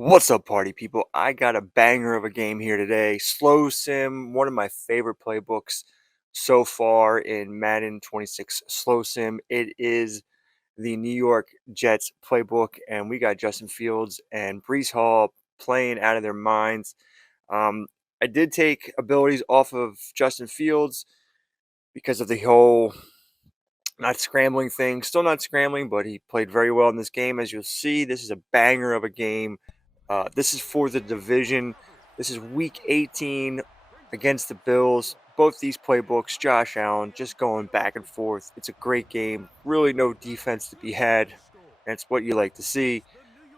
What's up, party people? I got a banger of a game here today. Slow Sim, one of my favorite playbooks so far in Madden 26 Slow Sim. It is the New York Jets playbook, and we got Justin Fields and Brees Hall playing out of their minds. Um, I did take abilities off of Justin Fields because of the whole not scrambling thing. Still not scrambling, but he played very well in this game. As you'll see, this is a banger of a game. This is for the division. This is week 18 against the Bills. Both these playbooks, Josh Allen, just going back and forth. It's a great game. Really no defense to be had. That's what you like to see.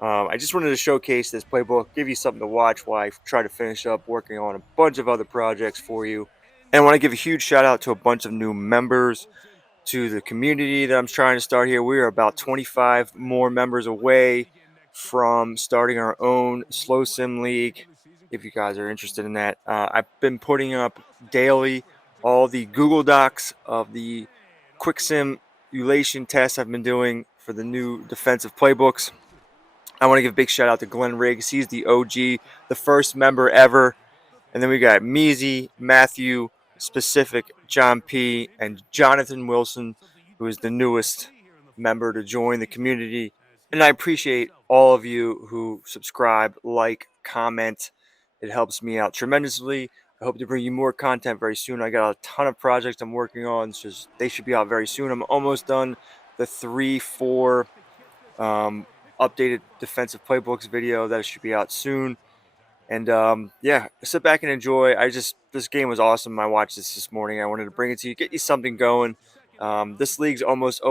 I just wanted to showcase this playbook, give you something to watch while I try to finish up working on a bunch of other projects for you. And I want to give a huge shout out to a bunch of new members, to the community that I'm trying to start here. We are about 25 more members away from starting our own Slow Sim League. If you guys are interested in that, I've been putting up daily all the Google Docs of the quick simulation tests I've been doing for the new defensive playbooks. I want to give a big shout out to Glenn Riggs. He's the OG, the first member ever. And then we got Measy, Matthew, Specific, John P., and Jonathan Wilson, who is the newest member to join the community. And I appreciate all of you who subscribe, like, comment. It helps me out tremendously. I hope to bring you more content very soon. I got a ton of projects I'm working on, so they should be out very soon. I'm almost done the 3-4 updated defensive playbooks video that should be out soon. And yeah, sit back and enjoy. This game was awesome. I watched this morning. I wanted to bring it to you, get you something going. This league's almost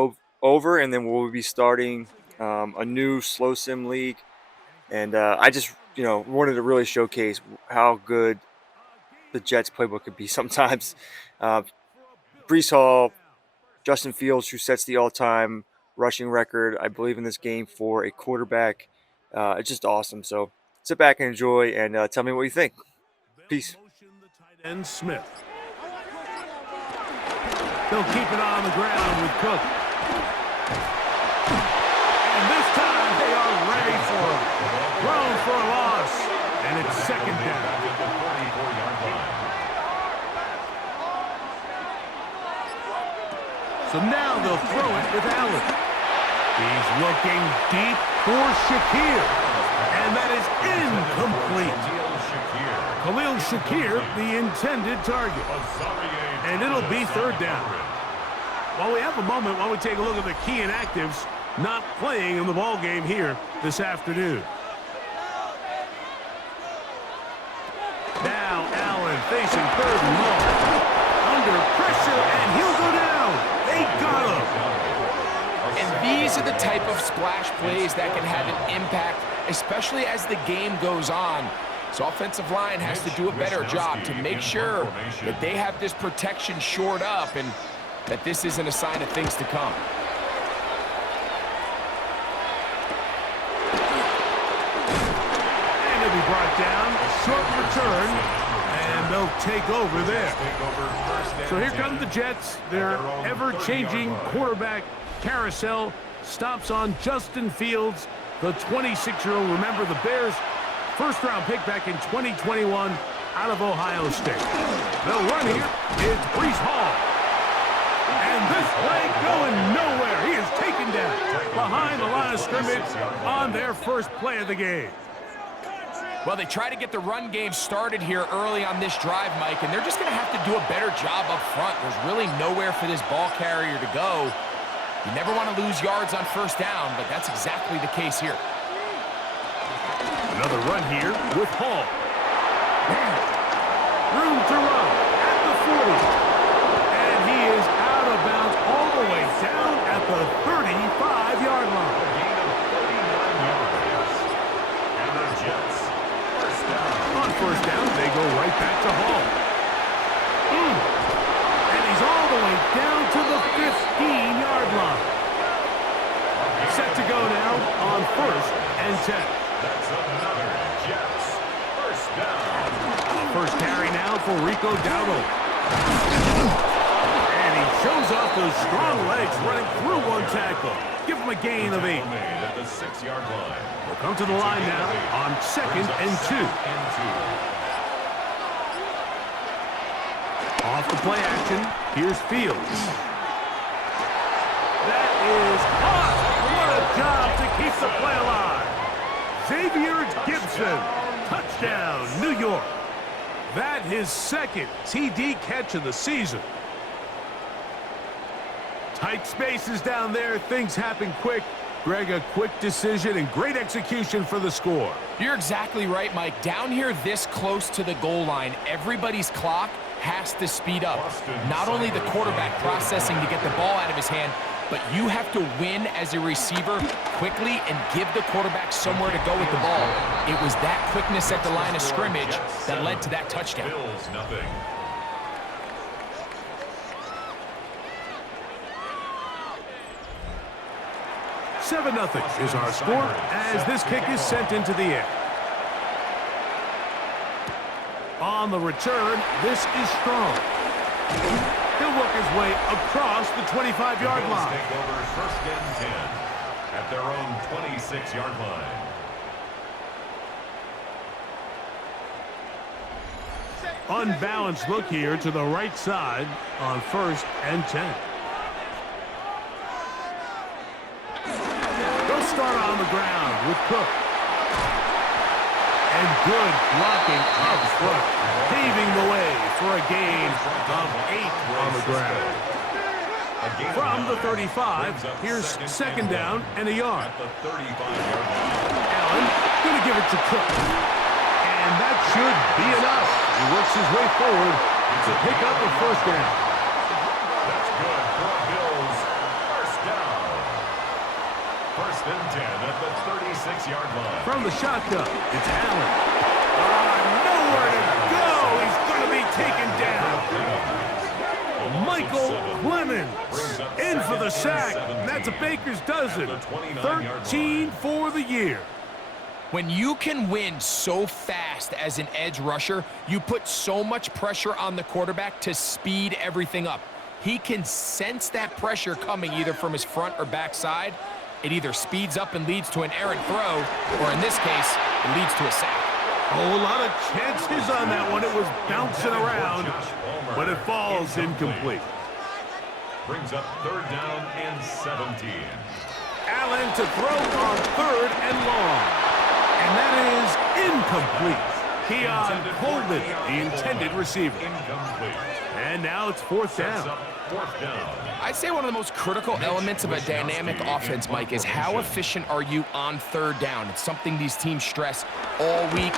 over, and then we'll be starting a new Slow Sim league. And I just wanted to really showcase how good the Jets playbook could be sometimes. Brees Hall, Justin Fields, who sets the all-time rushing record, I believe, in this game for a quarterback. It's just awesome. So sit back and enjoy, and tell me what you think. Peace. And Smith. They'll keep it on the ground with Cook. And this time they are ready for him. Thrown for a loss. And it's second down. So now they'll throw it with Allen. He's looking deep for Shakir. And that is incomplete. Khalil Shakir, the intended target. And it'll be third down. Well, we have a moment while we take a look at the key inactives not playing in the ball game here this afternoon. Now Allen facing third and long. Under pressure, and he'll go down. They got him. And these are the type of splash plays that can have an impact, especially as the game goes on. So offensive line has to do a better job to make sure that they have this protection shored up and that this isn't a sign of things to come. And he'll be brought down. A short return. And they'll take over there. So here come the Jets. Their ever-changing quarterback carousel stops on Justin Fields, the 26-year-old. Remember, the Bears' first-round pick back in 2021 out of Ohio State. They'll run here. It's Brees Hall. And this play going nowhere. He is taken down behind the line of scrimmage on their first play of the game. Well, they try to get the run game started here early on this drive, Mike, and they're just going to have to do a better job up front. There's really nowhere for this ball carrier to go. You never want to lose yards on first down, but that's exactly the case here. Another run here with Hall. Room to run at the 40. And he is out of bounds all the way down at the 35-yard line. And the Jets, first down. On first down, they go right back to Hall. And he's all the way down to the 15-yard line. Set to go now on first and 10. That's another Jets, first down. First carry now for Rico Dowdle. And he shows off those strong legs running through one tackle. Give him a gain of 8. Made at the 6-yard line. We'll come to the line now on 2nd and 2. Off the play action, here's Fields. That is hot. What a job to keep the play alive. Xavier Gibson, touchdown, New York. That his 2nd TD catch of the season. Tight spaces down there, things happen quick. Greg, a quick decision and great execution for the score. You're exactly right, Mike. Down here this close to the goal line, everybody's clock has to speed up. Not only the quarterback processing to get the ball out of his hand, but you have to win as a receiver quickly and give the quarterback somewhere to go with the ball. It was that quickness at the line of scrimmage that led to that touchdown. Bills nothing. Seven 0 is our score as this kick is sent into the air. On the return, this is strong. He'll work his way across the 25-yard line. Take over 1st and 10 at their own 26-yard line. Unbalanced look here to the right side on 1st and 10. They'll start on the ground with Cook. And good blocking up front, paving the way for a gain of 8 on the ground. From the 35, here's 2nd down and a yard. Allen going to give it to Cook. And that should be enough. He works his way forward to pick up the 1st down. That's good for the Bills. 1st down. 1st and 10 at the 36-yard line. From the shotgun, it's Allen. Nowhere to go. He's going to be taken down. Michael Clemens in for the sack. And that's a baker's dozen. 13 for the year. When you can win so fast as an edge rusher, you put so much pressure on the quarterback to speed everything up. He can sense that pressure coming either from his front or back side. It either speeds up and leads to an errant throw, or in this case, it leads to a sack. Oh, a lot of chances on that one. It was bouncing around, but it falls incomplete. Brings up 3rd down and 17. Allen to throw on 3rd and long. And that is incomplete. Keon Coleman, the intended receiver. Incomplete. And now it's 4th down. 4th down. I'd say one of the most critical elements of a dynamic offense, Mike, is how efficient are you on 3rd down. It's something these teams stress all week.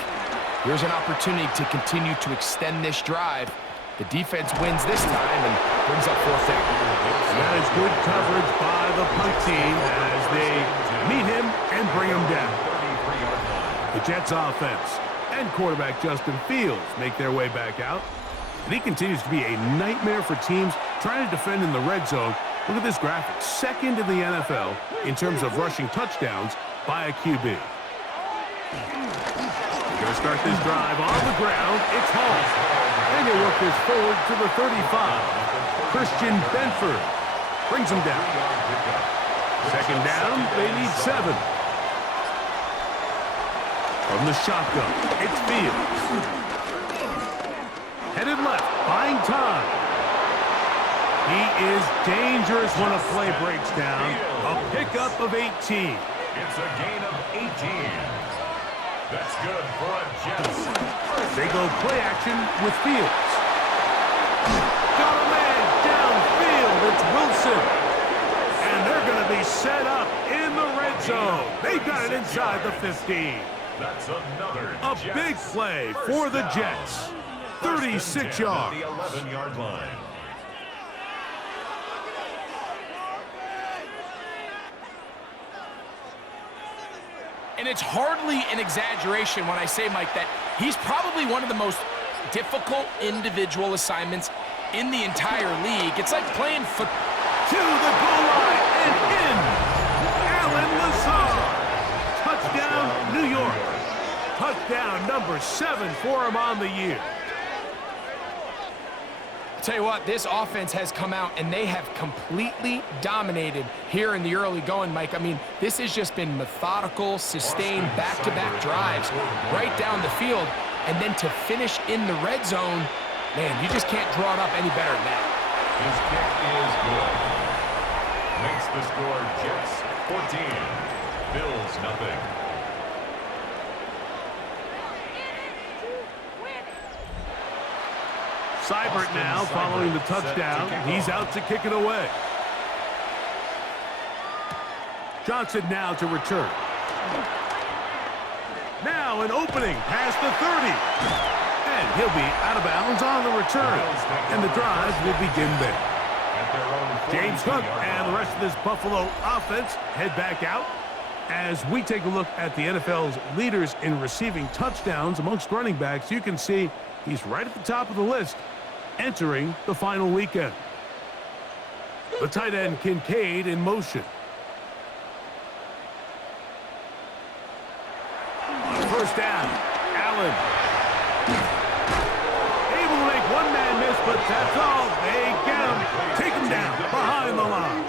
Here's an opportunity to continue to extend this drive. The defense wins this time and brings up 4th down. And that is good coverage by the punt team as they meet him and bring him down. The Jets offense and quarterback Justin Fields make their way back out. And he continues to be a nightmare for teams trying to defend in the red zone. Look at this graphic. 2nd in the NFL in terms of rushing touchdowns by a QB. We're going to start this drive on the ground. It's Hall. And he'll work this forward to the 35. Christian Benford brings him down. 2nd down, they need 7. From the shotgun, it's Fields. Headed left, buying time. He is dangerous when a play breaks down. A pickup of 18. It's a gain of 18. That's good for a Jets. They go play action with Fields. Got a man downfield. It's Wilson. And they're going to be set up in the red zone. They've got it inside the 15. That's another A Jets. big play for the Jets. 36 yards. The 11-yard line. And it's hardly an exaggeration when I say, Mike, that he's probably one of the most difficult individual assignments in the entire league. It's like playing football. To the goal line and in. Alan Lazard. Touchdown, New York. Touchdown number 7 for him on the year. Tell you what, this offense has come out and they have completely dominated here in the early going, Mike. I mean, this has just been methodical, sustained, back-to-back drives right down the field. And then to finish in the red zone, man, you just can't draw it up any better than that. His kick is good. Makes the score Jets 14, Bills nothing. Seibert now following the touchdown. He's out to kick it away. Johnson now to return. Now an opening past the 30. And he'll be out of bounds on the return. And the drive will begin there. James Cook and the rest of this Buffalo offense head back out as we take a look at the NFL's leaders in receiving touchdowns amongst running backs. You can see he's right at the top of the list entering the final weekend. The tight end Kincaid in motion. First down, Allen. Able to make one man miss, but that's all. They get him. Take him down behind the line.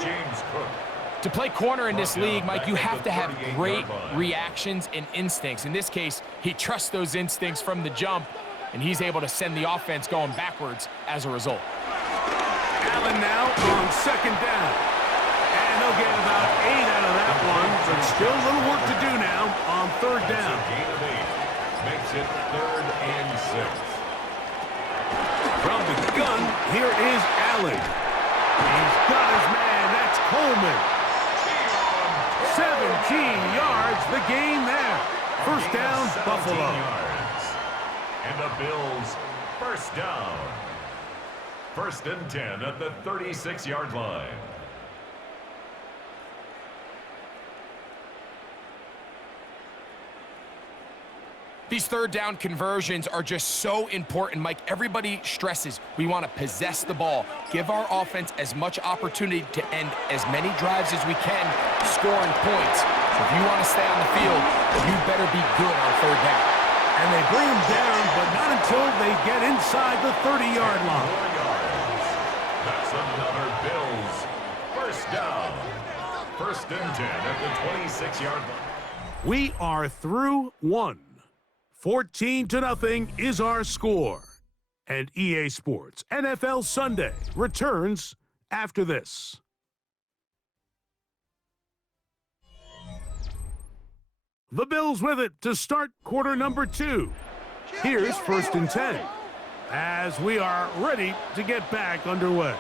To play corner in this league, Mike, you have to have great reactions and instincts. In this case, he trusts those instincts from the jump, and he's able to send the offense going backwards as a result. Allen now on second down. And they'll get about 8 out of that one, but still a little work to do now on third down. Gain of 8 makes it 3rd and 6. From the gun, here is Allen. He's got his man. That's Coleman. 17 yards, the gain there. First down, Buffalo. Yards. And the Bills, first down. 1st and 10 at the 36-yard line. These third down conversions are just so important, Mike. Everybody stresses we want to possess the ball, give our offense as much opportunity to end as many drives as we can, scoring points. So if you want to stay on the field, you better be good on third down. And they bring him down, but not until they get inside the 30-yard line. 4 yards. That's another Bills first down. 1st and 10 at the 26-yard line. We are through one. 14-0 is our score. And EA Sports NFL Sunday returns after this. The Bills with it to start quarter number 2. Here's 1st and 10 as we are ready to get back underway.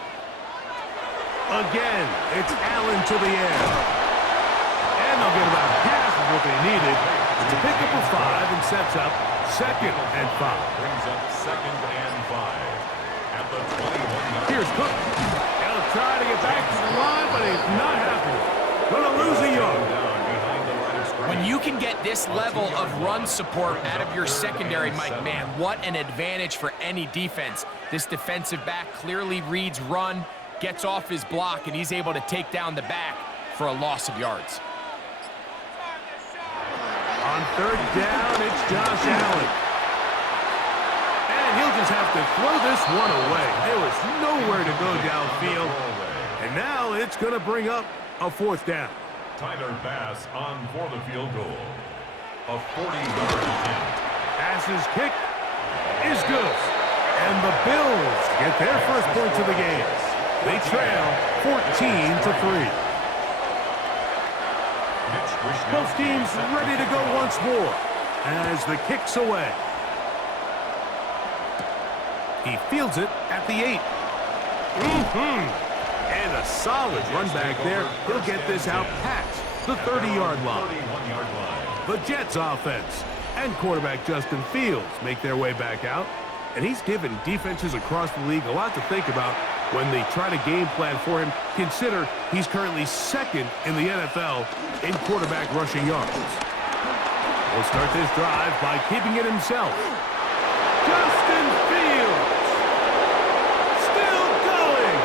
Again, it's Allen to the air. And they'll get about half of what they needed to pick up a 5 and sets up 2nd and 5. Brings up 2nd and 5 at the 21-yard. Here's Cook. He'll try to get back to the line, but he's not happy. Gonna lose a yard. When you can get this level of run support out of your secondary, Mike, man, what an advantage for any defense. This defensive back clearly reads run, gets off his block, and he's able to take down the back for a loss of yards. On third down, it's Josh Allen. And he'll just have to throw this one away. There was nowhere to go downfield. And now it's going to bring up a 4th down. Tyler Bass on for the field goal. A 40-yard attempt. Bass's kick is good. And the Bills get their first points of the game. They trail 14-3. Both teams ready to go once more as the kick's away. He fields it at the 8. And a solid run back there. He'll get this out past the 30-yard line. The Jets offense and quarterback Justin Fields make their way back out. And he's given defenses across the league a lot to think about when they try to game plan for him. Consider he's currently 2nd in the NFL in quarterback rushing yards. He'll start this drive by keeping it himself. Justin Fields still going.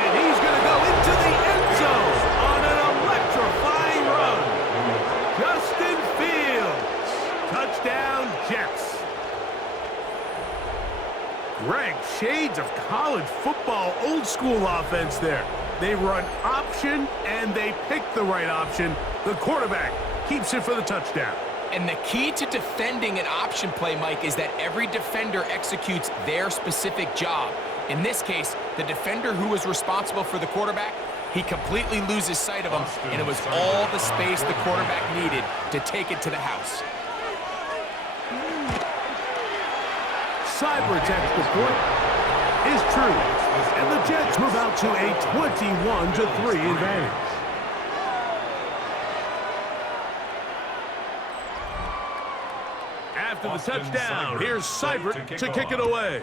And he's going to go into the end zone on an electrifying run. Justin Fields. Touchdown, Jets. Greg, shades of college football, old school offense there. They run option, and they pick the right option. The quarterback keeps it for the touchdown. And the key to defending an option play, Mike, is that every defender executes their specific job. In this case, the defender who was responsible for the quarterback, he completely loses sight of him, and it was all the space the quarterback needed to take it to the house. Seibert's extra point is true, and the Jets move out to a 21-3 advantage. After the touchdown, here's Seibert to kick it away.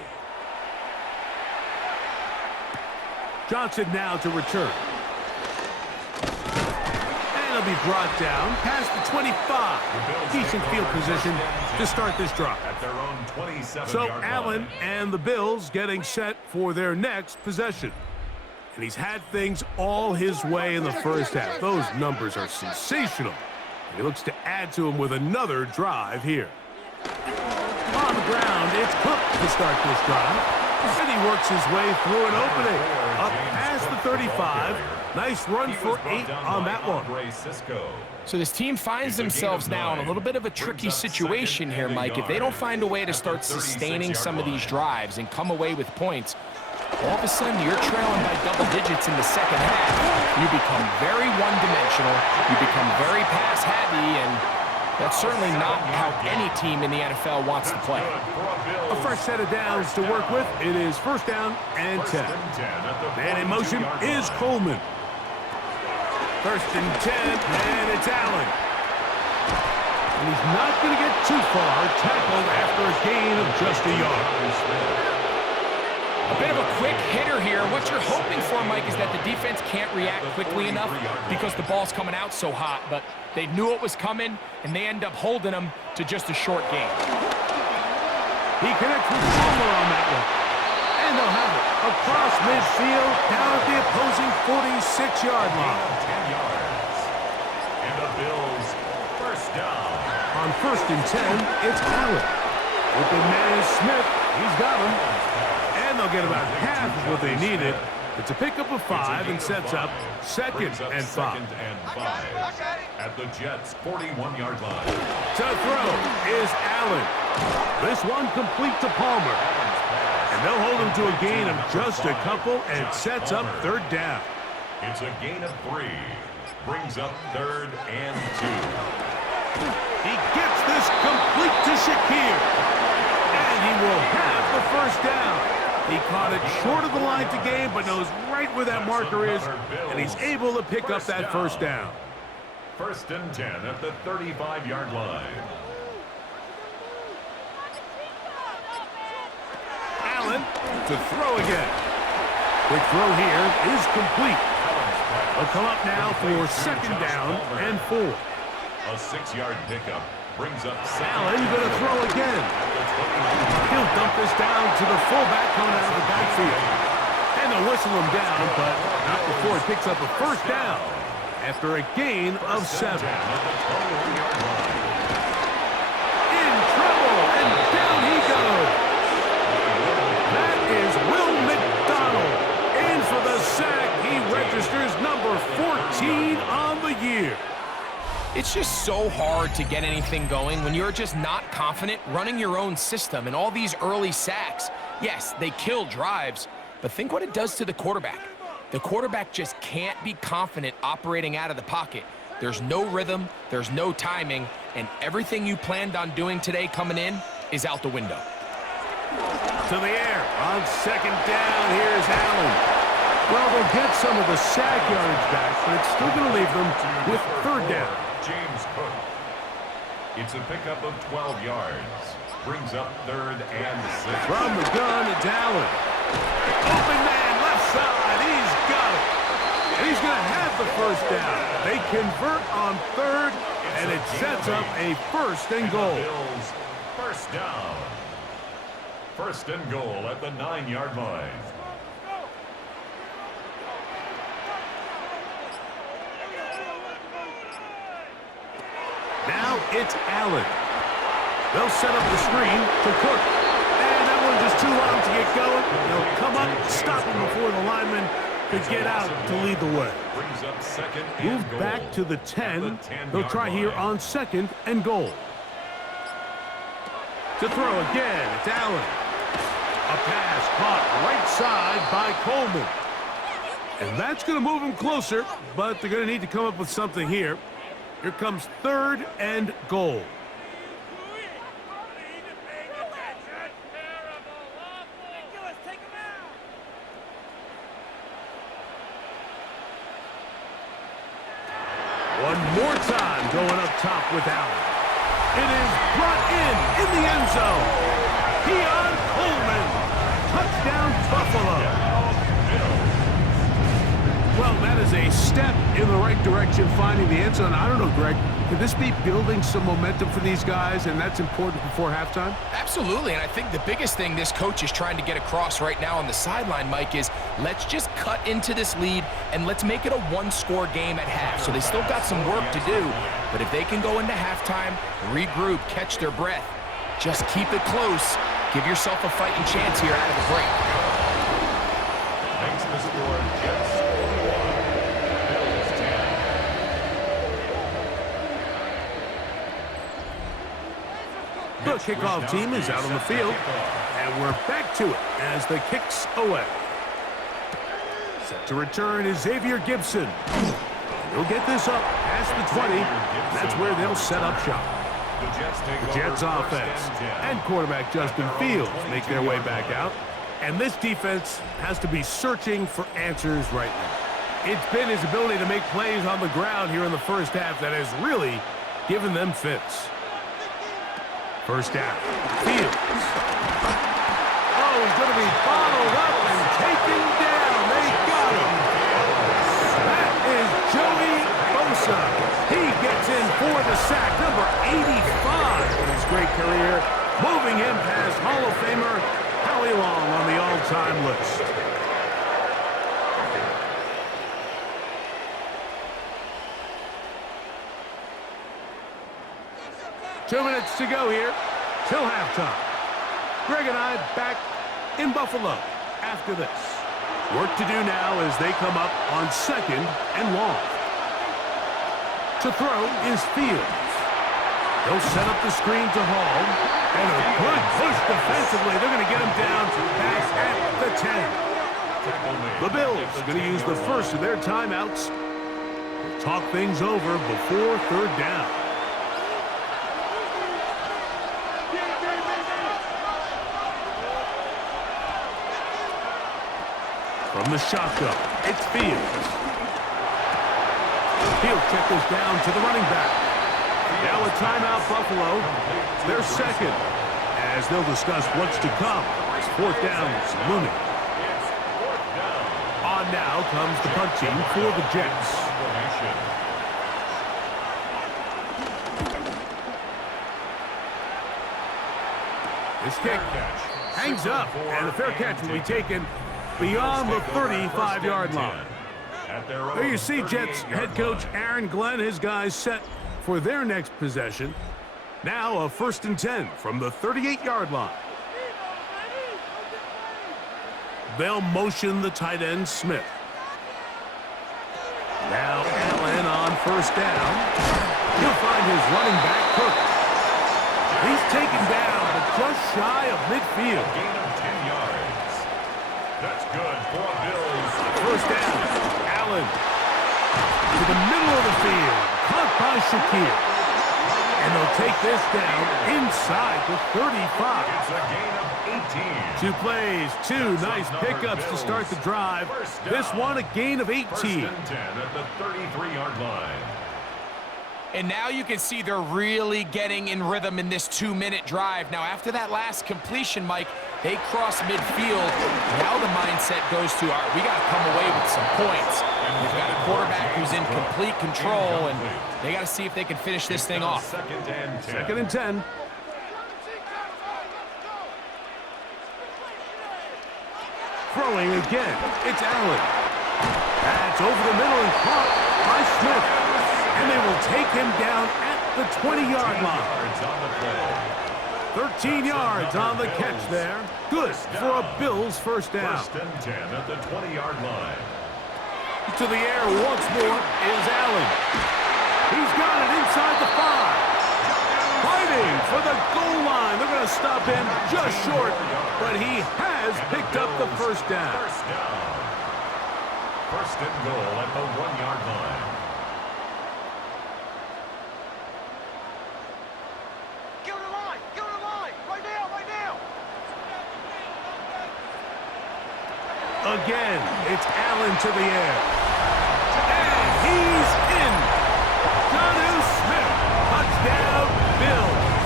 Johnson now to return. And he'll be brought down past the 25. Decent field position to start this drive. So Allen and the Bills getting set for their next possession. And he's had things all his way in the first half. Those numbers are sensational. And he looks to add to them with another drive here. On the ground, it's Cook to start this drive. And he works his way through an opening. Up past the 35. Nice run for 8 on that one. So this team finds themselves now in a little bit of a tricky situation here, Mike. If they don't find a way to start sustaining some of these drives and come away with points, all of a sudden you're trailing by double digits in the second half. You become very one-dimensional. You become very pass-heavy, and that's certainly not how any team in the NFL wants to play. A fresh set of downs to work with. It is first down and 10. Man in motion is Coleman. First and 10, and it's Allen. And he's not going to get too far, tackled after a gain of just a yard. A bit of a quick hitter here. What you're hoping for, Mike, is that the defense can't react quickly enough because the ball's coming out so hot. But they knew it was coming, and they end up holding them to just a short gain. He connects with Palmer on that one. And they'll have it across midfield, down at the opposing 46-yard line. 10 yards. And the Bills first down. On first and 10, it's Allen. Open man is Smith. He's got him. And they'll get about half of what they needed. It's a pickup of 5 and sets up second and 5. At the Jets' 41-yard line. To throw is Allen. This one complete to Palmer. And they'll hold him to a gain of just a couple and sets up third down. It's a gain of 3. Brings up third and 2. He gets this complete to Shakir. And he will have the first down. He caught it short of the line to gain, but knows right where that marker is, and he's able to pick up that first down. First and 10 at the 35-yard line. Allen to throw again. Quick throw here is complete. They'll come up now for second down and 4. A 6-yard pickup brings up Allen going to throw again. He'll dump this down to the fullback coming out of the backfield. And they'll whistle him down, but not before he picks up a first down after a gain of 7. In trouble, and down he goes. That is Will McDonald. In for the sack. He registers number 14 on the year. It's just so hard to get anything going when you're just not confident running your own system. And all these early sacks, yes, they kill drives, but think what it does to the quarterback. The quarterback just can't be confident operating out of the pocket. There's no rhythm, there's no timing, and everything you planned on doing today coming in is out the window. To the air on second down. Here's Allen. Well, they'll get some of the sack yardage back, but it's still going to leave them with third down. James Cook. It's a pickup of 12 yards. Brings up third and 6. From the gun, it's Allen. Open man, left side. He's got it. And he's going to have the first down. They convert on third, and it sets up a first and goal. Bills first down. First and goal at the 9-yard line. Now it's Allen. They'll set up the screen to Cook. And that one one just too long to get going. They'll come up, stop him before the lineman could get out to lead the way. Move back to the 10. They'll try here on 2nd and goal. To throw again, it's Allen. A pass caught right side by Coleman. And that's going to move him closer, but they're going to need to come up with something here. Here comes 3rd and goal. One more time going up top with Allen. It is brought in the end zone. Keon Coleman. Touchdown, Buffalo. Well, that is a step in the right direction, finding the end zone. I don't know, Greg, could this be building some momentum for these guys, and that's important before halftime? Absolutely, and I think the biggest thing this coach is trying to get across right now on the sideline, Mike, is let's just cut into this lead, and let's make it a one-score game at half. So they still got some work to do, but if they can go into halftime, regroup, catch their breath, just keep it close, give yourself a fighting chance here out of the break. Makes the score Jets 41, Bills 10. The kickoff team is out on the field, and we're back to it as the kick's away. Set to return is Xavier Gibson. He'll get this up past the 20. That's where they'll set up shop. The Jets offense and quarterback Justin Fields make their way back out. And this defense has to be searching for answers right now. It's been his ability to make plays on the ground here in the first half that has really given them fits. First down, Fields. Oh, he's going to be bottled up and taken down. They got him. That is Joey Bosa. He gets in for the sack, number 85 in his great career, moving him past Hall of Famer Howie Long on the all-time list. Two minutes to go here till halftime. Greg and I back in Buffalo after this. Work to do now as they come up on 2nd and long. To throw is Fields. They'll set up the screen to Hall. And a good push defensively. They're going to get him down back at the 10. The Bills going to use the first of their timeouts to talk things over before 3rd down. From the shotgun, it's Fields. He'll check this down to the running back. Now a timeout, Buffalo. Their second, as they'll discuss what's to come. It's 4th down, looming. On now comes the punt team for the Jets. This kick hangs up, and the fair catch will be taken beyond the 35-yard line. There you see Jets head coach Aaron Glenn, his guys set for their next possession. Now a 1st and 10 from the 38-yard line. They'll motion the tight end Smith. Now Allen on 1st down. He'll find his running back Cook. He's taken down, but just shy of midfield. Gain of 10 yards. That's good for Bills. 1st down, Allen to the middle of the field, caught by Shakir. And they'll take this down inside the 35. It's a gain of 18. 2 plays, 2 nice pickups to start the drive. This one a gain of 18. 1st and 10 at the 33-yard line. And now you can see they're really getting in rhythm in this 2-minute drive. Now, after that last completion, Mike, they cross midfield. Now the mindset goes to, all right, we got to come away with some points. We've got a quarterback who's in complete control, and they got to see if they can finish this thing off. 2nd and 10. Throwing again, it's Allen. That's over the middle and caught by Smith. And they will take him down at the 20-yard line. 13 yards on the catch there. Good for a Bills first down. First and 10 at the 20-yard line. To the air once more is Allen. He's got it inside the 5. Fighting for the goal line. They're going to stop him just short, but he has picked up the first down. First down. First and goal at the 1-yard line. Again, it's Allen to the air. And he's in. Jonnu Smith, touchdown, Bills.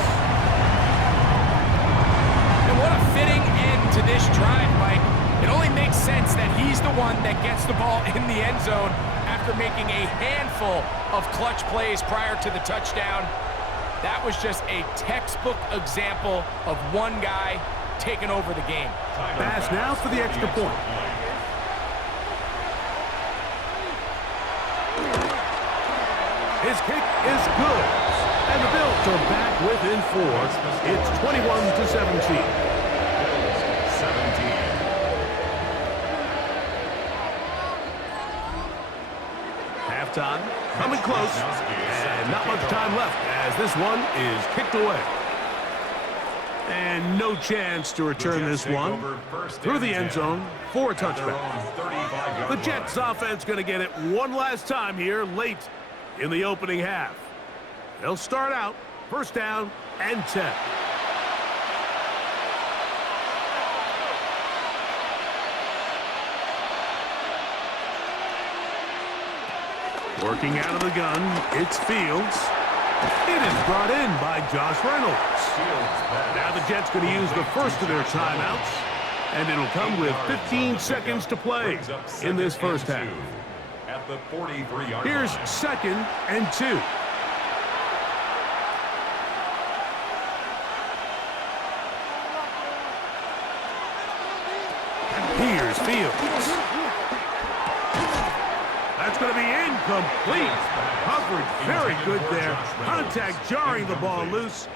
And what a fitting end to this drive, Mike. It only makes sense that he's the one that gets the ball in the end zone after making a handful of clutch plays prior to the touchdown. That was just a textbook example of one guy taking over the game. Pass now for the extra point. His kick is good. And the Bills are back within 4. It's 21-17. 17. Halftime, coming close. And not much time left as this one is kicked away. And no chance to return this one through the end zone for a touchback. The Jets offense going to get it one last time here late in the opening half. They'll start out first down and 10. Working out of the gun, it's Fields. It is brought in by Josh Reynolds. Now the Jets going to use the first of their timeouts, and it'll come with 15 seconds to play in this first half. At the 43-yard Here's line. 2nd and 2. Here's Fields. That's going to be incomplete. Coverage very good there. Contact jarring the ball loose.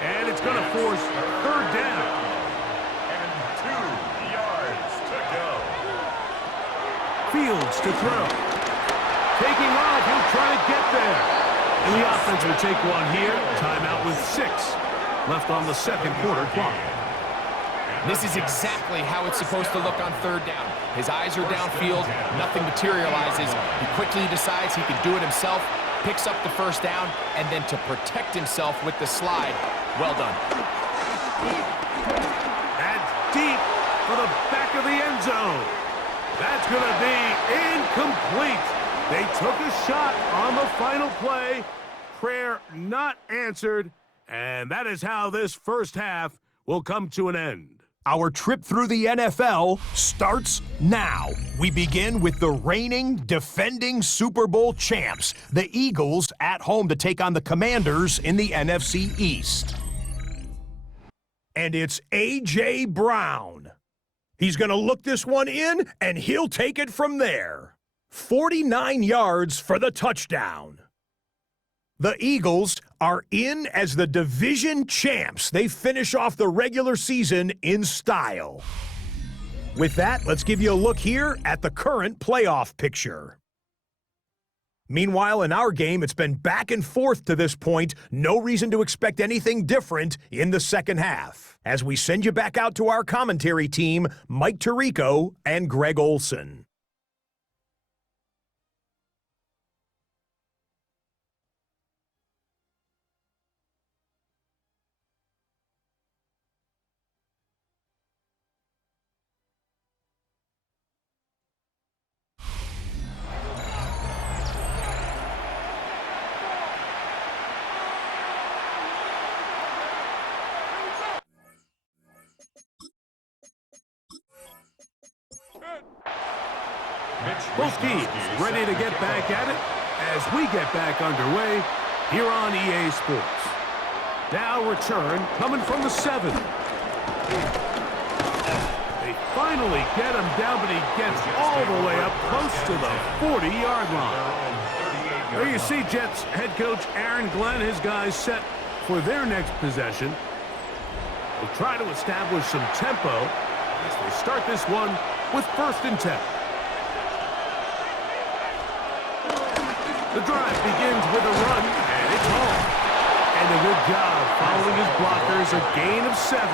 And it's going to force third down. And 2 yards to go. Fields to throw. Taking off, he'll try to get there. And the offense will take one here. Timeout with 6 left on the second quarter clock. This is exactly how it's supposed to look on third down. His eyes are downfield, nothing materializes. He quickly decides he can do it himself, picks up the first down, and then to protect himself with the slide. Well done. That's deep for the back of the end zone. That's going to be incomplete. They took a shot on the final play. Prayer not answered. And that is how this first half will come to an end. Our trip through the NFL starts now. We begin with the reigning, defending Super Bowl champs, the Eagles, at home to take on the Commanders in the NFC East. And it's A.J. Brown. He's going to look this one in, and he'll take it from there. 49 yards for the touchdown. The Eagles are in as the division champs. They finish off the regular season in style. With that, let's give you a look here at the current playoff picture. Meanwhile, in our game, it's been back and forth to this point. No reason to expect anything different in the second half. As we send you back out to our commentary team, Mike Tirico and Greg Olson. Both teams ready to get back at it as we get back underway here on EA Sports. Now return coming from the 7. They finally get him down, but he gets all the way up close to the 40-yard line. There you see Jets head coach Aaron Glenn, his guys set for their next possession. will try to establish some tempo as they start this one with 1st and 10. The drive begins with a run, and it's home. And a good job following his blockers, a gain of 7.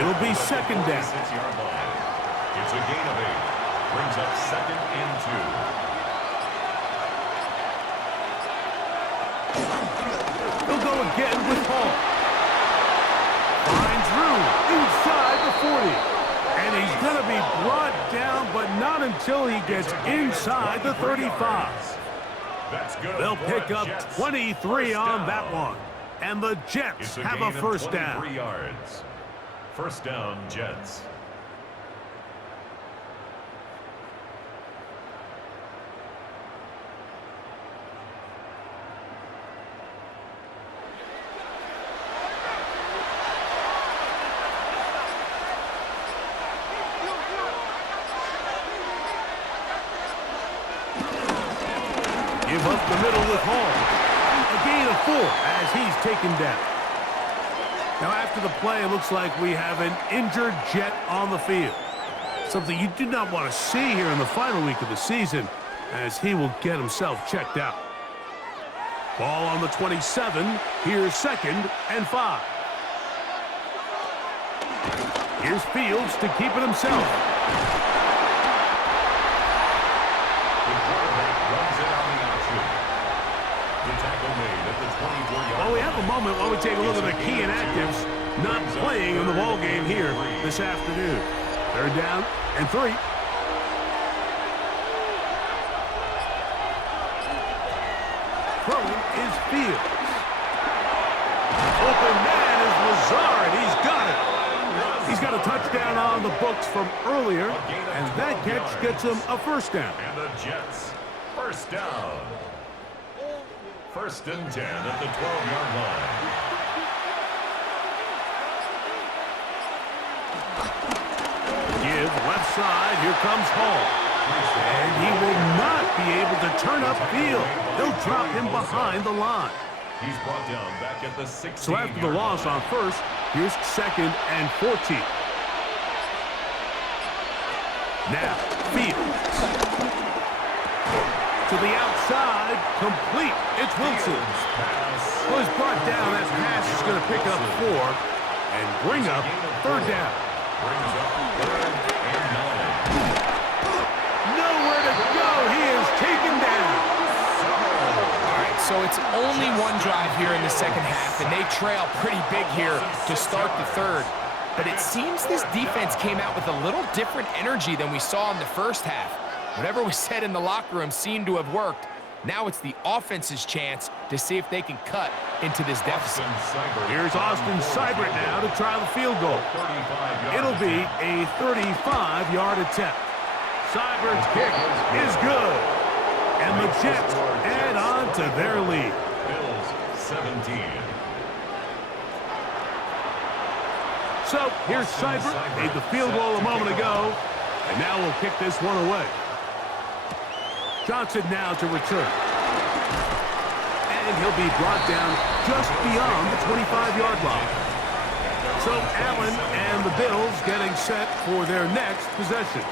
It'll be 2nd down. It's a gain of 8. Brings up 2nd and 2. He'll go again with Hall. Finds room inside the 40. And he's going to be brought down, but not until he gets inside the 35. That's good. They'll pick up 23 on that one. And the Jets have a 1st down. 23 yards. 1st down, Jets. Give up the middle with Hall. A gain of 4 as he's taken down. Now after the play, it looks like we have an injured Jet on the field. Something you do not want to see here in the final week of the season, as he will get himself checked out. Ball on the 27. Here's 2nd and 5. Here's Fields to keep it himself. Well, we have a moment while we take a look at the key inactives not playing in the ball game here this afternoon. 3rd down and 3. Throwing is Fields. Open man is Lazard. He's got it. He's got a touchdown on the books from earlier, and that catch gets him a 1st down. And the Jets, 1st down. 1st and 10 at the 12-yard line. Give left side. Here comes Hall. And he will not be able to turn upfield. They'll drop him behind the line. He's brought down back at the 16. So after the loss on 1st, here's 2nd and 14. Now, Fields. To the outside, complete. It's Wilson. Well, he's brought down. That pass is going to pick up 4 and bring up 3rd down. Brings up 3rd and 9. Nowhere to go. He is taken down. All right, so it's only one drive here in the 2nd half, and they trail pretty big here to start the 3rd. But it seems this defense came out with a little different energy than we saw in the 1st half. Whatever was said in the locker room seemed to have worked. Now it's the offense's chance to see if they can cut into this deficit. Here's Austin Seibert now to try the field goal. It'll be a 35-yard attempt. Seibert's kick is good. And the Jets add on to their lead. Bills 17. So here's Seibert. Made the field goal a moment ago. And now we'll kick this one away. Johnson now to return. And he'll be brought down just beyond the 25-yard line. So Allen and the Bills getting set for their next possession.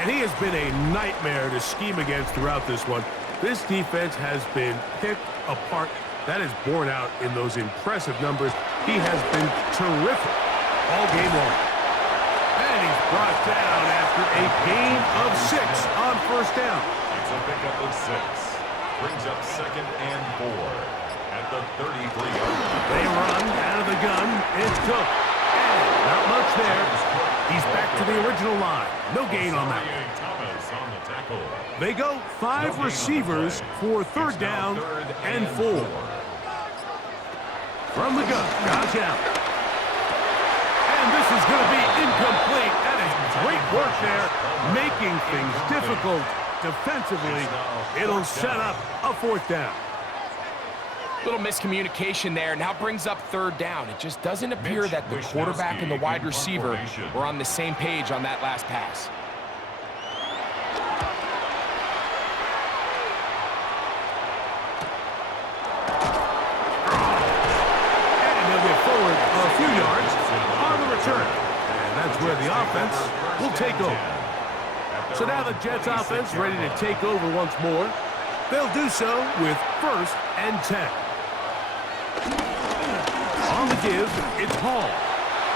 And he has been a nightmare to scheme against throughout this one. This defense has been picked apart. That is borne out in those impressive numbers. He has been terrific all game long. And he's brought down after a gain of 6 on 1st down. It's a pickup of 6. Brings up 2nd and 4 at the 33-yard line. They run out of the gun. It's Cook. And not much there. He's back to the original line. No gain on that one. Thomas on the tackle. They go 5 receivers for 3rd down and 4. From the gun, Josh Allen. And this is going to be incomplete. That is great work there, making things difficult defensively. It'll set up a 4th down. Little miscommunication there. Now brings up 3rd down. It just doesn't appear that the quarterback and the wide receiver were on the same page on that last pass. And they'll get forward a few yards offense will take over. So now the Jets offense ready to take over once more. They'll do so with 1st and 10. On the give, it's Hall.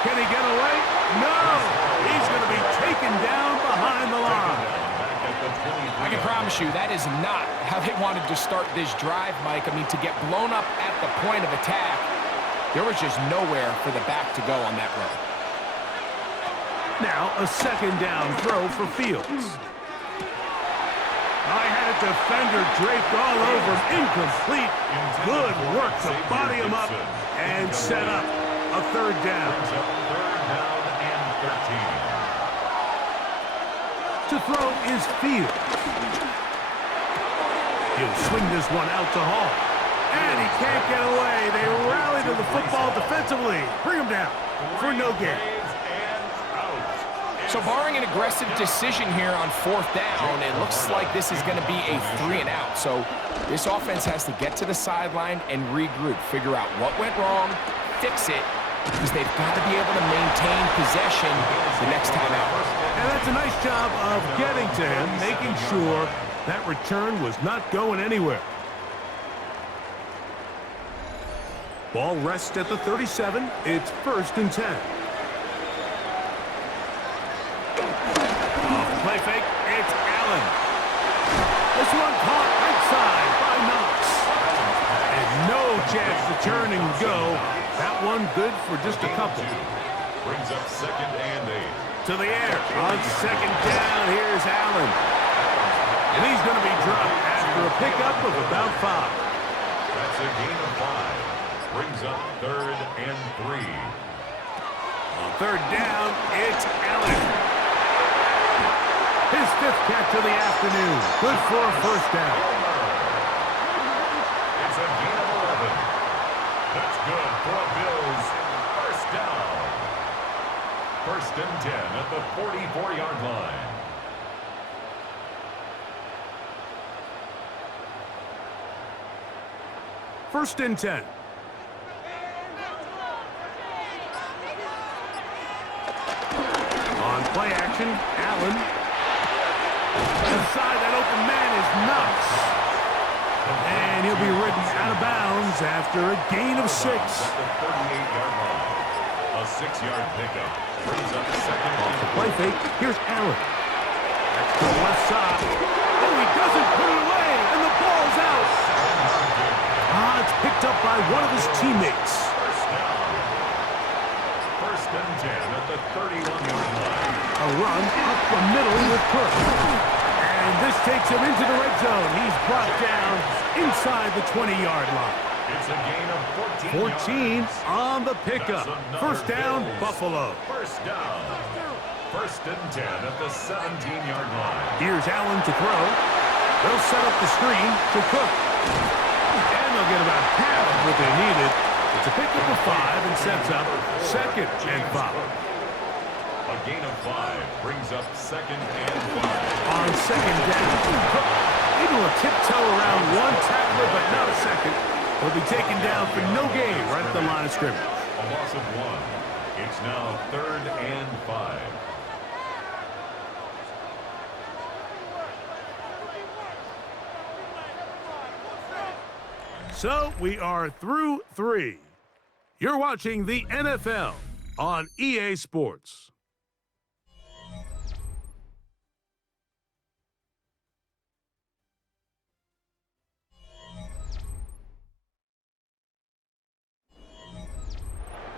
Can he get away? No! He's going to be taken down behind the line. I can promise you that is not how they wanted to start this drive, Mike. I mean, to get blown up at the point of attack, there was just nowhere for the back to go on that run. Now a 2nd down throw for Fields. I had a defender draped all over him. Incomplete. Good work to body him up and set up a 3rd down. To throw is Fields. He'll swing this one out to Hall. And he can't get away. They rally to the football defensively. Bring him down for no gain. So barring an aggressive decision here on 4th down, it looks like this is going to be a 3 and out. So this offense has to get to the sideline and regroup, figure out what went wrong, fix it, because they've got to be able to maintain possession the next time out. And that's a nice job of getting to him, making sure that return was not going anywhere. Ball rests at the 37. It's 1st and 10. Off the play fake, it's Allen. This one caught right side by Knox. And no chance to turn and go. That one good for just a couple. Brings up 2nd and 8. To the air. On 2nd down, here's Allen. And he's going to be dropped after a pickup of about 5. That's a gain of 5. Brings up 3rd and 3. On 3rd down, it's Allen. His 5th catch of the afternoon. Good for a 1st down. It's a gain of 11. That's good for a Bills 1st down. 1st and 10 at the 44-yard line. First and 10. On play action, Allen. Inside that open man is Knox. And he'll be ridden out of bounds after a gain of 6. At the 38-yard line. A 6-yard pickup. Brings up 2nd Off the play fake, here's Allen. That's to the left side. Oh, he doesn't put it away, and the ball's out. It's picked up by one of his teammates. 1st down. 1st and 10 at the 31-yard line. A run up the middle with Cook. And this takes him into the red zone. He's brought down inside the 20-yard line. It's a gain of 14 on the pickup. 1st down, Buffalo. 1st down. 1st and 10 at the 17-yard line. Here's Allen to throw. They'll set up the screen to Cook. And they'll get about half of what they needed. It's a pickup of 5 and sets up 2nd and 5. A gain of 5 brings up 2nd and 5. On 2nd down, Cook able to tiptoe around one tackler, but not a second. He'll be taken down for no gain right at the line of scrimmage. A loss of 1. It's now 3rd and 5. So we are through 3. You're watching the NFL on EA Sports.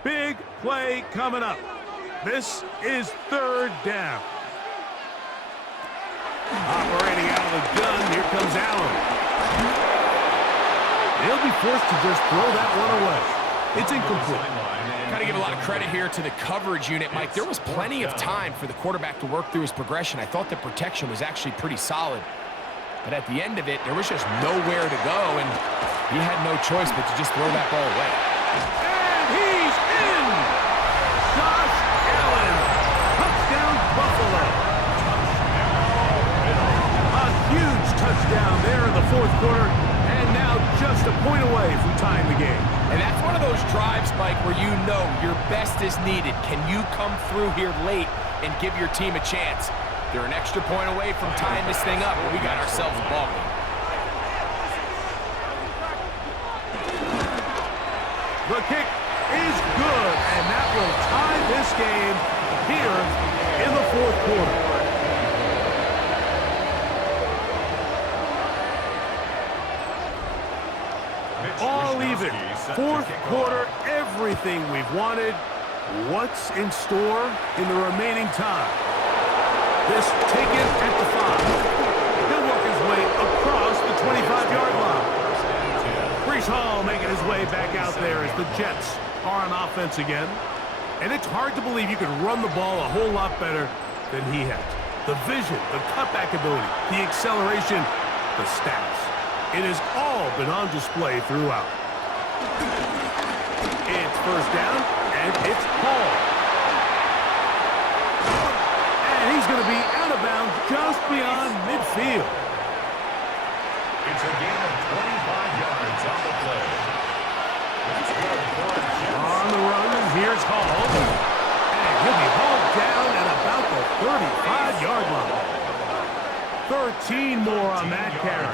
Big play coming up. This is 3rd down. Operating out of the gun, here comes Allen. They'll be forced to just throw that one away. It's incomplete. Got to give a lot of credit here to the coverage unit, Mike. There was plenty of time for the quarterback to work through his progression. I thought the protection was actually pretty solid. But at the end of it, there was just nowhere to go, and he had no choice but to just throw that ball away. And he's in! Josh Allen, touchdown Buffalo. A huge touchdown there in the 4th quarter, and now just a point away from tying the game. And that's one of those drives, Mike, where you know your best is needed. Can you come through here late and give your team a chance. They're an extra point away from tying this thing up, but we got ourselves a ball game. The kick is good, and that will tie this game here in the fourth quarter. All even. Fourth quarter, everything we've wanted. What's in store in the remaining time? This taken at the 5. He'll work his way across the 25-yard line. Breece Hall making his way back out there as the Jets are on offense again. And it's hard to believe you can run the ball a whole lot better than he has. The vision, the cutback ability, the acceleration, the stats. It has all been on display throughout. It's first down, and it's Hall. And he's going to be out of bounds just beyond midfield. It's a gain of 25 yards on the play. That's good for a Jets. On the run, here's Hall. And he'll be hauled down at about the 35-yard line. 13 more on that carry.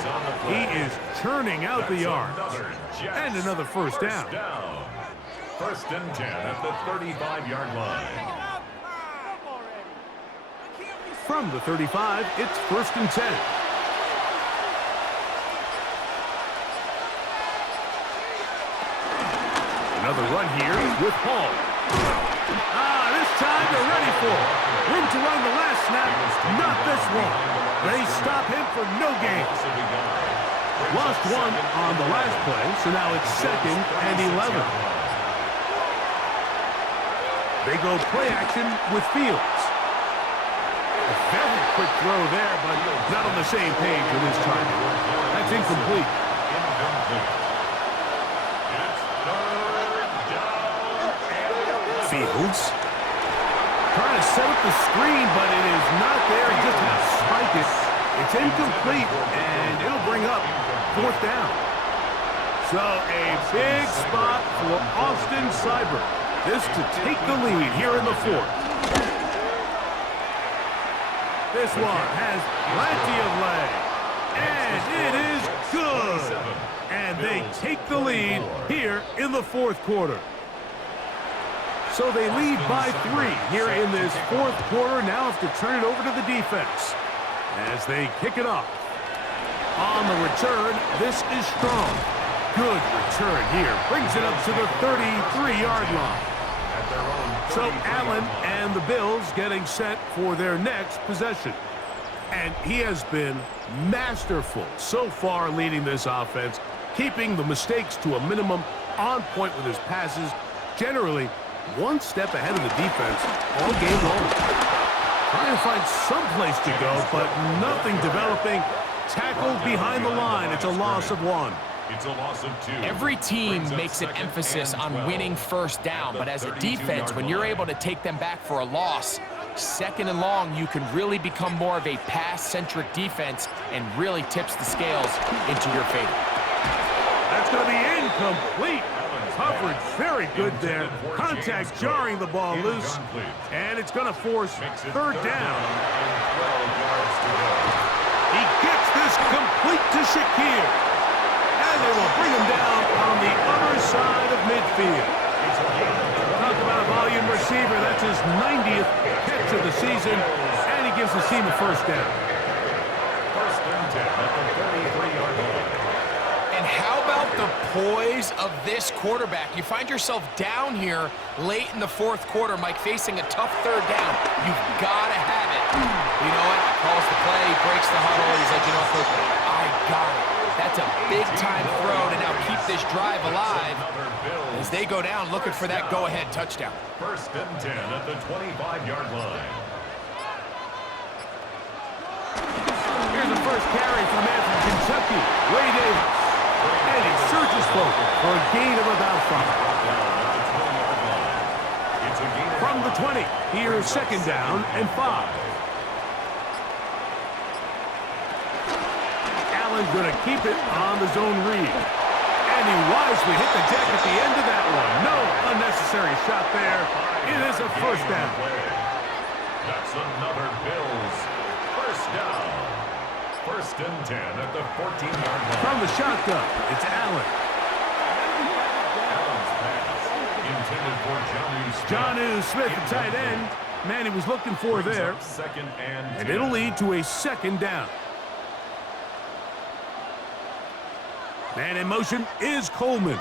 He is churning out the yards. And another first down. First and 10 at the 35-yard line. From the 35, it's first and 10. Another run here with Hall. This time they're ready for it. Room to run the last snap, not this one. They stop him for no gain. Lost one on the last play, so now it's second and 11. They go play action with Fields. A very quick throw there, but not on the same page with his target. That's incomplete. Fields trying to set up the screen, but it is not there. He just has to spike it. It's incomplete, and it'll bring up fourth down. So a big spot for Austin Seibert. This to take the lead here in the fourth. This one has plenty of leg, and it is good. And they take the lead here in the fourth quarter. So they lead by 3 here in this fourth quarter. Now have to turn it over to the defense as they kick it off. On the return, this is strong. Good return here. Brings it up to the 33-yard line. So Allen and the Bills getting set for their next possession. And he has been masterful so far leading this offense, keeping the mistakes to a minimum, on point with his passes, generally one step ahead of the defense all game long. Trying to find some place to go, but nothing developing. Tackled behind the line. It's a loss of 1. It's a loss of 2. Every team makes an emphasis on winning first down, but as a defense, when you're able to take them back for a loss, second and long, you can really become more of a pass-centric defense and really tips the scales into your favor. That's going to be incomplete. Coverage very good there. Contact jarring the ball loose, and it's going to force third down. He gets this complete to Shakir, and they will bring him down on the other side of midfield. Talk about a volume receiver. That's his 90th catch of the season, and he gives the team a first down. First and 10 at the 33-yard line. And how about the poise of this quarterback? You find yourself down here late in the fourth quarter, Mike, facing a tough third down. You've got to have it. You know what? Calls the play, breaks the huddle. He's like, you know what, I got it. That's a big-time throw to now keep this drive alive as they go down looking for that go-ahead touchdown. First and 10 at the 25-yard line. Here's the first carry from man from Kentucky, Ray Davis. And he surges forward for a gain of about 5. From the 20, here's second down and 5. Allen's going to keep it on the zone read. And he wisely hit the deck at the end of that one. No unnecessary shot there. It is a first down. That's another Bills first down. First and 10 at the 14-yard line. From the shotgun, it's Allen. Allen's pass intended for Jonnu Smith, the tight end. Man he was looking for there. Second and 10. And it'll lead to a second down. Man in motion is Coleman.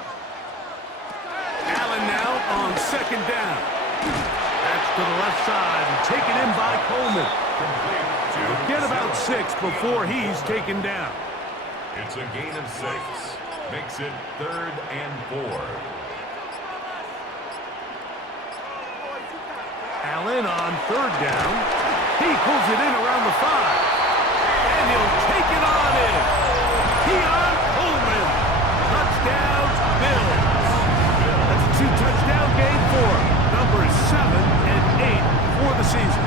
Allen now on second down. That's to the left side and taken in by Coleman. He'll get about 6 before he's taken down. It's a gain of 6. Makes it 3rd and 4. Allen on third down. He pulls it in around the 5. And he'll take it on in. Keon Coleman. Touchdown, Bills. That's a 2-touchdown game for numbers 7 and 8 for the season.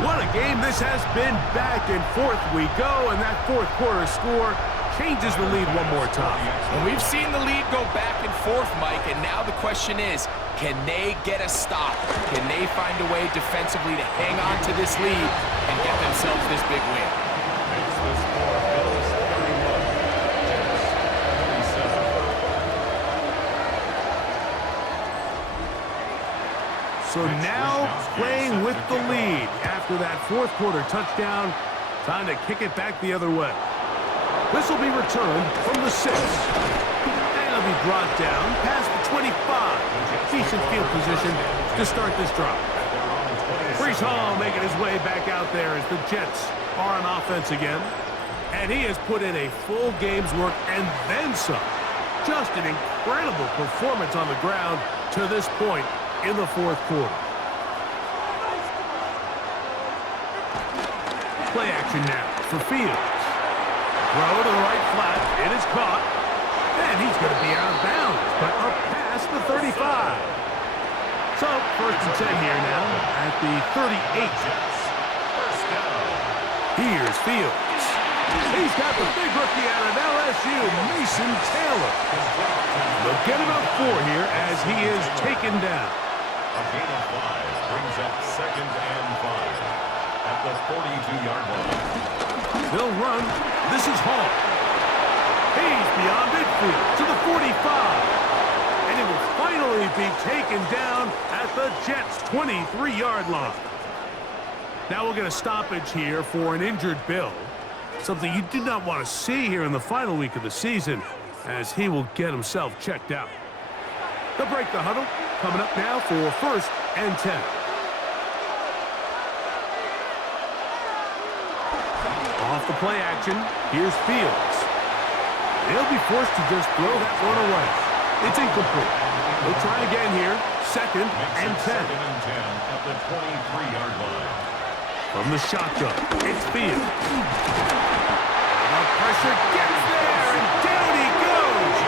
What a game this has been. Back and forth we go, and that fourth quarter score changes the lead one more time. And we've seen the lead go back and forth, Mike, and now the question is, can they get a stop? Can they find a way defensively to hang on to this lead and get themselves this big win? Makes the score Bills 31, Jets 37. So now playing with the lead after that fourth quarter touchdown. Time to kick it back the other way. This will be returned from the 6. And it'll be brought down past the 25. Decent field position to start this drive. Breece Hall making his way back out there as the Jets are on offense again. And he has put in a full game's work and then some. Just an incredible performance on the ground to this point in the fourth quarter. Play action now for Fields. Throw to the right flat. It is caught. And he's going to be out of bounds, but up past the 35. So, first and 10 here now at the 38. First down. Here's Fields. He's got the big rookie out of LSU, Mason Taylor. They'll get him up 4 here as he is taken down. A gain of 5 brings up second and 5 at the 42-yard line. They'll run. This is Hall. He's beyond midfield to the 45. And it will finally be taken down at the Jets' 23-yard line. Now we'll get a stoppage here for an injured Bill. Something you do not want to see here in the final week of the season, as he will get himself checked out. They'll break the huddle. Coming up now for first and 10. Off the play action, here's Fields. He'll be forced to just throw that one away. It's incomplete. They'll try again here. Second and 10. Second and 10 at the 23-yard line. From the shotgun, it's Fields. And the pressure gets there, and down he goes.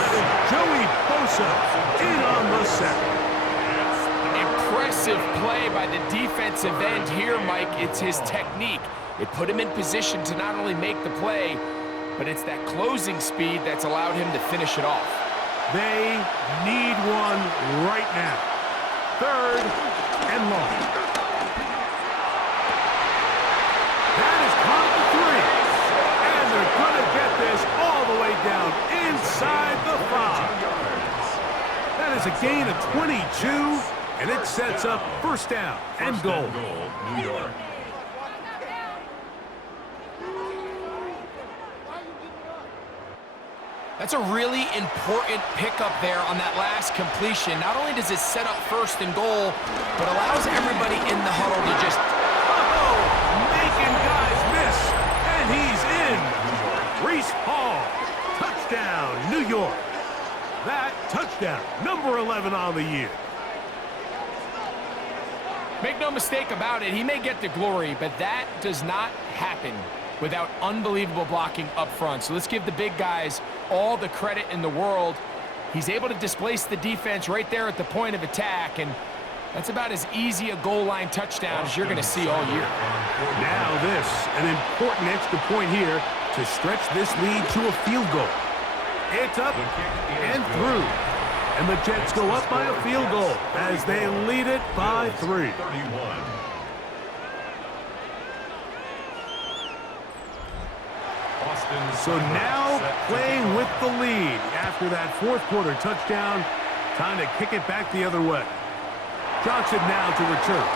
That is Joey Bosa in on the sack. Impressive play by the defensive end here, Mike. It's his technique. It put him in position to not only make the play, but it's that closing speed that's allowed him to finish it off. They need one right now. Third and long. That is caught the 3. And they're going to get this all the way down inside the 5. That is a gain of 22, and it sets up first down and goal. New York. That's a really important pickup there on that last completion. Not only does it set up first and goal, but allows everybody in the huddle to just, making guys miss, and he's in. Breece Hall, touchdown, New York. That touchdown, number 11 on the year. make no mistake about it, he may get the glory, but that does not happen without unbelievable blocking up front. So let's give the big guys all the credit in the world. He's able to displace the defense right there at the point of attack, and that's about as easy a goal line touchdown as you're going to see all year. Now this, an important extra point here to stretch this lead to a field goal. It's up and through. And the Jets go up by a field goal as they lead it by 3. 31. So now playing with the lead after that fourth quarter touchdown. Time to kick it back the other way. Johnson now to return.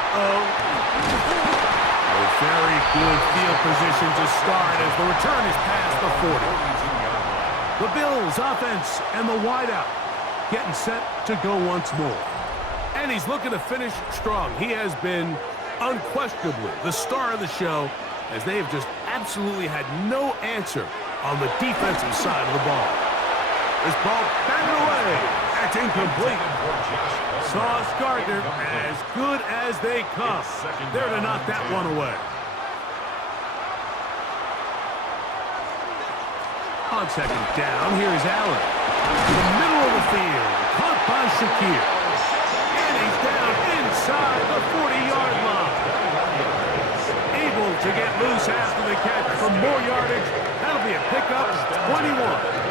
Uh-oh. A very good field position to start as the return is past the 40. The Bills offense and the wideout getting set to go once more. And he's looking to finish strong. He has been unquestionably the star of the show as they have just absolutely had no answer on the defensive side of the ball. This ball batted away. That's incomplete. Sauce Gardner as good as they come. There to knock that one away. On second down, here's Allen. To the middle of the field. Caught by Shakir. And he's down inside the 40-yard line. Able to get loose after the catch for more yardage. That'll be a pickup, 21.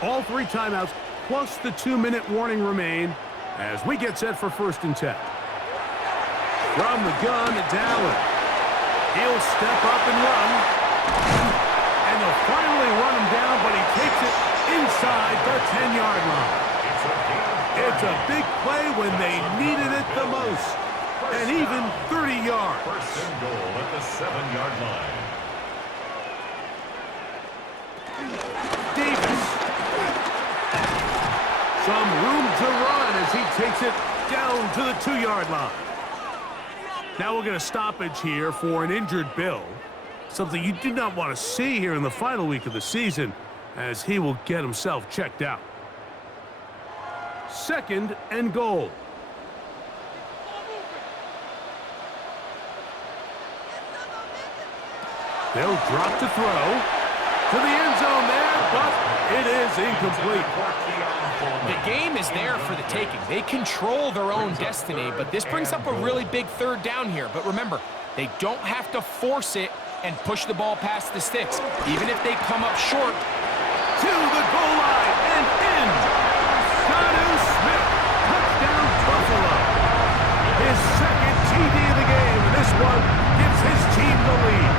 All 3 timeouts plus the 2-minute warning remain as we get set for 1st and 10. From the gun, it's Allen. He'll step up and run. And they'll finally run him down, but he takes it inside the 10-yard line. It's a big play when they needed it the most. And even 30 yards. 1st and goal at the 7-yard line. Davis. Some room to run as he takes it down to the 2-yard line. Now we're going to stoppage here for an injured Bill. Something you do not want to see here in the final week of the season as he will get himself checked out. 2nd and goal. They'll drop to throw. To the end zone there, but it is incomplete. The game is there for the taking. They control their own destiny, but this brings up a really big 3rd down here. But remember, they don't have to force it and push the ball past the sticks, even if they come up short. To the goal line and in. Jonnu Smith, touchdown Buffalo. His 2nd TD of the game, and this one gives his team the lead.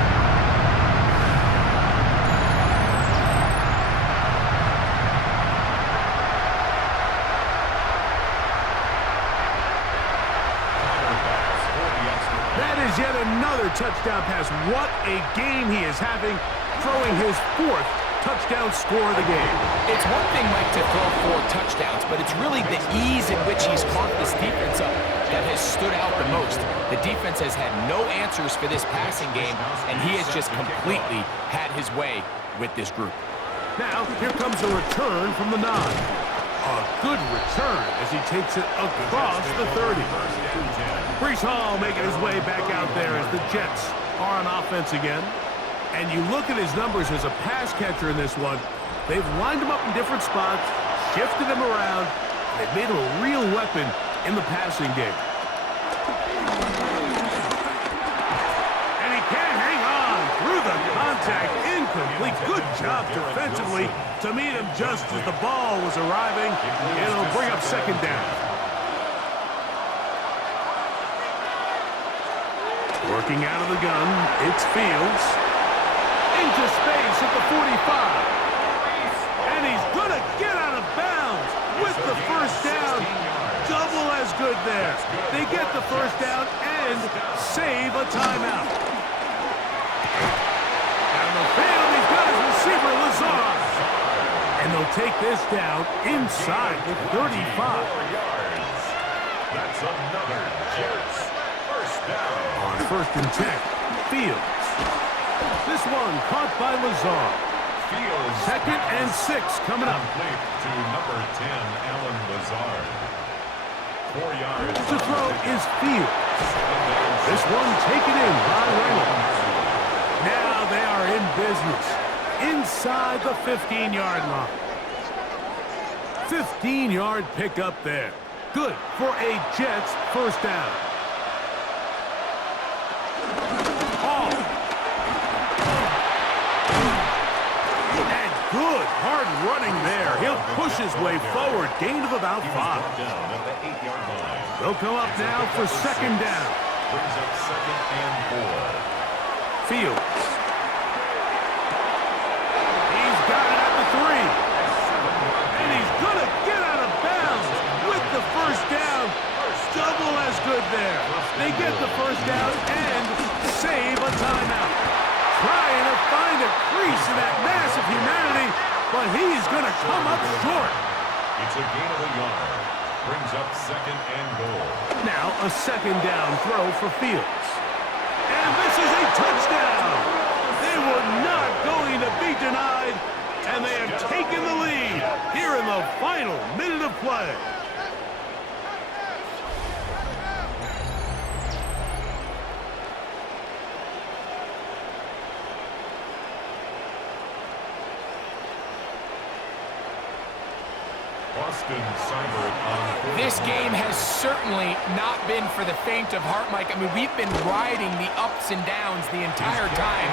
Yet another touchdown pass. What a game he is having, throwing his 4th touchdown score of the game. It's one thing, Mike, to throw 4 touchdowns, but it's really the ease in which he's caught this defense up that has stood out the most. The defense has had no answers for this passing game, and he has just completely had his way with this group. Now, here comes a return from the 9. A good return as he takes it across the 30. Breece Hall making his way back out there as the Jets are on offense again. And you look at his numbers as a pass catcher in this one. They've lined him up in different spots, shifted him around, and they've made him a real weapon in the passing game. And he can't hang on through the contact. Incomplete. Good job defensively to meet him just as the ball was arriving. It'll bring up 2nd down. Working out of the gun, it's Fields. Into space at the 45. And he's going to get out of bounds with the 1st down. Double as good there. They get the 1st down and save a timeout. Down the field, he's got his receiver, Lazar. And they'll take this down inside the 35. That's another Jets 1st down. On 1st and 10, Fields. This one caught by Lazar. Fields. 2nd and 6 coming up. Complete to number 10, Alan Lazard. 4 yards. To throw is Fields. This one taken in by Reynolds. Now they are in business. Inside the 15-yard line. 15-yard pickup there. Good for a Jets 1st down. Good hard running there. He'll push his way forward. Gain of about 5. Down at the 8-yard line. They'll come up now for second down. Brings up 2nd and 4. Fields. He's got it at the 3. And he's going to get out of bounds with the first down. Double as good there. They get the first down and save a timeout. Trying to find a crease in that mass of humanity, but he's going to come up short. It's a gain of a yard. Brings up 2nd and goal. Now a second down throw for Fields. And this is a touchdown. They were not going to be denied, and they have taken the lead here in the final minute of play. This game has certainly not been for the faint of heart, Mike. I mean, we've been riding the ups and downs the entire time,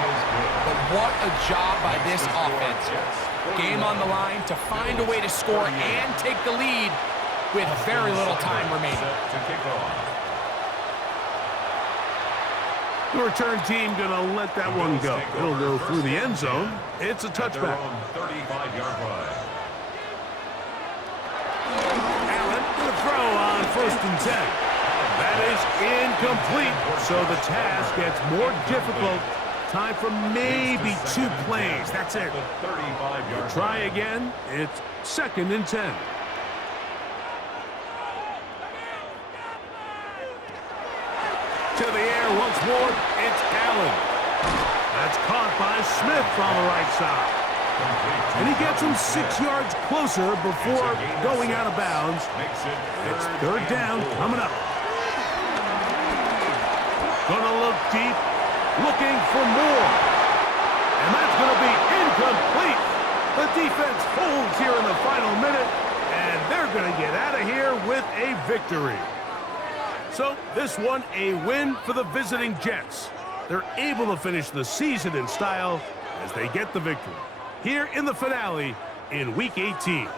but what a job by this offense. Game on the line to find a way to score and take the lead with very little time remaining. The return team going to let that one go. It'll go through the end zone. It's a touchback. 35-yard line. Throw on 1st and 10. That is incomplete, so the task gets more difficult. Time for maybe 2 plays. That's it. Try again. It's 2nd and 10. To the air once more. It's Allen. That's caught by Smith on the right side. And he gets him 6 yards closer before going out of bounds. It's 3rd down coming up. Gonna look deep, looking for more. And that's gonna be incomplete. The defense holds here in the final minute, and they're gonna get out of here with a victory. So this one a win for the visiting Jets. They're able to finish the season in style as they get the victory here in the finale in Week 18.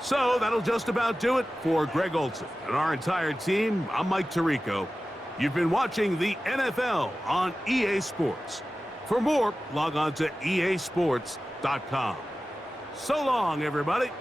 So that'll just about do it for Greg Olson and our entire team. I'm Mike Tirico. You've been watching the NFL on EA Sports. For more, log on to easports.com. So long, everybody.